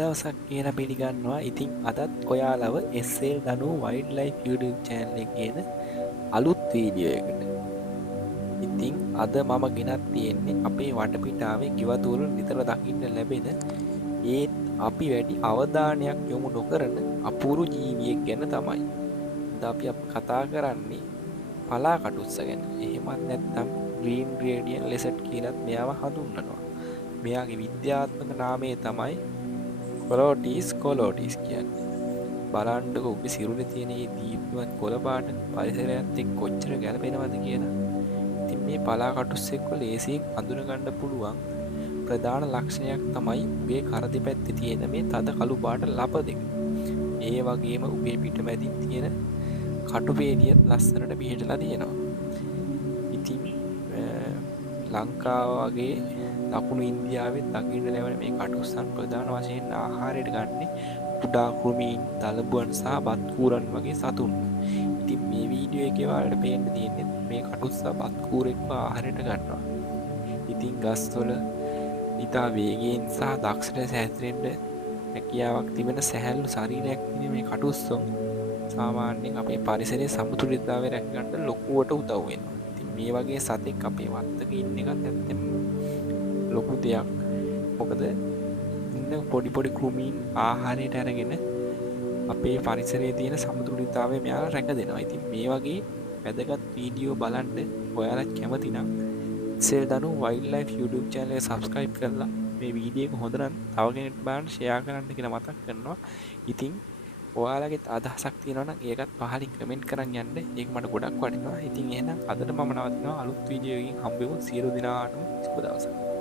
දවසක් කියලා පිළිගන්නවා. ඉතින් අදත් ඔයාලව SL දනු වයිල්ඩ්ලයිෆ් YouTube channel එකේ තියෙන අලුත් වීඩියෝ එකට. ඉතින් අද මම ගෙනත් තියෙන්නේ අපේ වටපිටාවේ ගෙවතු වල නිතර දකින්න ලැබෙන ඒත් අපි වැඩි අවධානයක් යොමු නොකරන අපූරු ජීවියෙක් ගැන තමයි. අද අපි කතා කරන්නේ පලා කටුස්ස ගැන. එහෙමත් නැත්නම් green gradient lizard කියලත් මෙයාව හඳුන්වනවා. මෙයාගේ විද්‍යාත්මක නාමය තමයි කොලෝටිස් කොලෝටිස් කියන්නේ. බලන්නකො ඔබේ සිරුරේ තියෙන මේ දීප්තිමත් කොළ පාට පරිසරයත් එක්ක කොච්චර ගැලපෙනවද කියලා. ඉතින් මේ පලා කටුස් එක්ක ලේසියෙන් අඳුන ගන්න පුළුවන් ප්‍රධාන ලක්ෂණයක් තමයි උගේ කර දෙපැත්තේ තියෙන මේ තද කළු පාට ලප දෙක. ඒ වගේම උගේ පිටමැදින් තියෙන කටුපේටියත් ලස්සනට පිහිටලා තියෙනවා. ඉතින් ලංකාව වගේ දකුණු ඉන්දියාවේ දකින්න ලැබෙන මේ කටුස්සන් ප්‍රධාන වශයෙන් ආහාරයට ගන්නේ කුඩා කෘමීන්, දලබුවන් සහ බත්කූරන් වගේ සතුන්. ඉතින් මේ වීඩියෝ එකේ ඔයාලට පේන්න තියෙන්නේ මේ කටුස්සා බත්කූරෙක්ව ආහාරයට ගන්නවා. ඉතින් ගස්වල ඉතා වේගයෙන් සහ දක්ෂට සැහැරෙන්න හැකියාවක් තිබෙන සැහැල්ලු ශරීරයක් තියෙන මේ කටුස්සොන් සාමාන්‍යයෙන් අපේ පරිසරයේ සමතුලිතතාවය රැකගන්න ලොකුවට උදව් වෙනවා. ඉතින් මේ වගේ සතෙක් අපේ වත්තක ඉන්න එකත් ඇත්තටම ලොකු දෙයක්. මොකද ඉන්න පොඩි කෘමීන් ආහාරයට අරගෙන අපේ පරිසරයේ තියෙන සමතුලිතතාවය මෙයාලා රැක දෙනවා. ඉතින් මේ වගේ වැදගත් වීඩියෝ බලන්න ඔයාලා කැමති නම් SL දනු වයිල්ඩ්ලයිෆ් YouTube channel එක subscribe කරලා මේ වීඩියෝ එක හොඳ නම් තව කෙනෙක්ට බලන්න share කරන්න කියලා මතක් කරනවා. ඉතින් ඔයාලගෙත් අදහසක් තියෙනවා නම් ඒකත් පහලින් කමෙන්ට් කරන් යන්න. ඒක මට ගොඩක් වටිනවා. ඉතින් එහෙනම් අදට මම නවතිනවා. අලුත් වීඩියෝ එකකින් හම්බෙමු. සියලු දෙනාටම සුබ දවසක්.